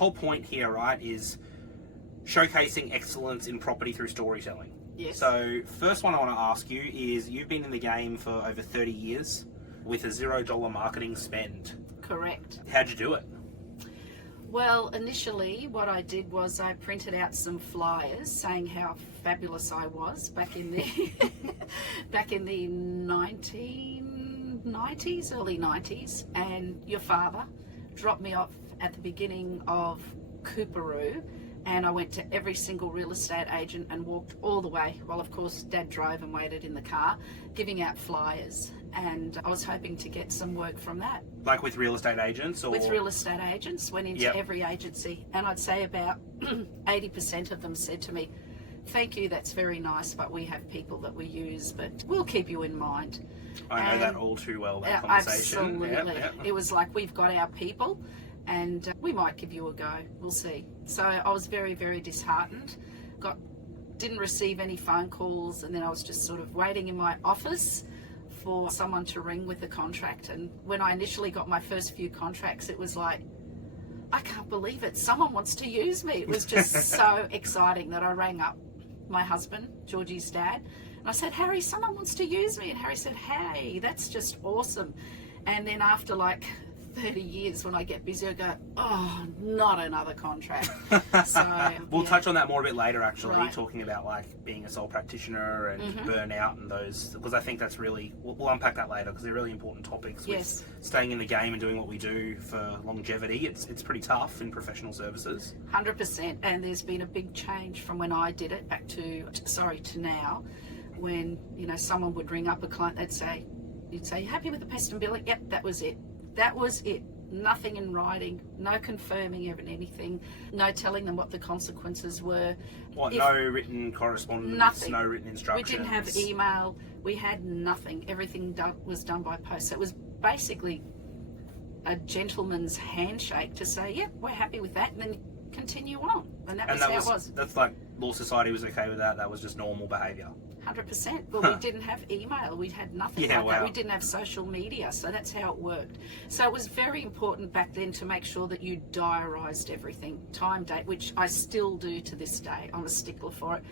whole point here, right, is showcasing excellence in property through storytelling. Yes. So first one I want to ask you is, you've been in the game for over 30 years with a $0 marketing spend. Correct. How'd you do it? Well, initially what I did was I printed out some flyers saying how fabulous I was back in the back in the 1990s, early 90s, and your father dropped me off at the beginning of Cooperoo, and I went to every single real estate agent and walked all the way. Well, of course, Dad drove and waited in the car, giving out flyers, and I was hoping to get some work from that. Like with real estate agents? Or With real estate agents, went into Yep. every agency, and I'd say about 80% of them said to me, "Thank you, that's very nice, but we have people that we use, but we'll keep you in mind." I know And- that all too well, that conversation. Absolutely. Yep. It was like, we've got our people, and we might give you a go. We'll see. So I was very, very disheartened. Didn't receive any phone calls, and then I was just sort of waiting in my office for someone to ring with a contract. And when I initially got my first few contracts, it was like, I can't believe it. Someone wants to use me. It was just so exciting that I rang up my husband, Georgie's dad, and I said, "Harry, someone wants to use me." And Harry said, "Hey, that's just awesome." And then after like 30 years, when I get busy, I go, "Oh, not another contract." So We'll yeah. touch on that more a bit later, actually, Right. talking about like being a sole practitioner and Mhm. burnout and those, because I think that's really, we'll unpack that later, because they're really important topics. Yes. With staying in the game and doing what we do for longevity, it's pretty tough in professional services. 100%, and there's been a big change from when I did it back to now, when someone would ring up a client, you'd say, "You happy with the pest and billing?" Yep, that was it. Nothing in writing, no confirming anything, no telling them what the consequences were. No written correspondence, Nothing. no written We instructions. didn't have email, we had nothing. Everything was done by post. So it was basically a gentleman's handshake to say, "Yep, we're happy with that," and then continue on. And that was how it was. That's like, Law Society was okay with that. That was just normal behaviour. 100%. Well, we didn't have email. We had nothing Yeah, like that. wow. We didn't have social media. So that's how it worked. So it was very important back then to make sure that you diarised everything, time, date, which I still do to this day. I'm a stickler for it.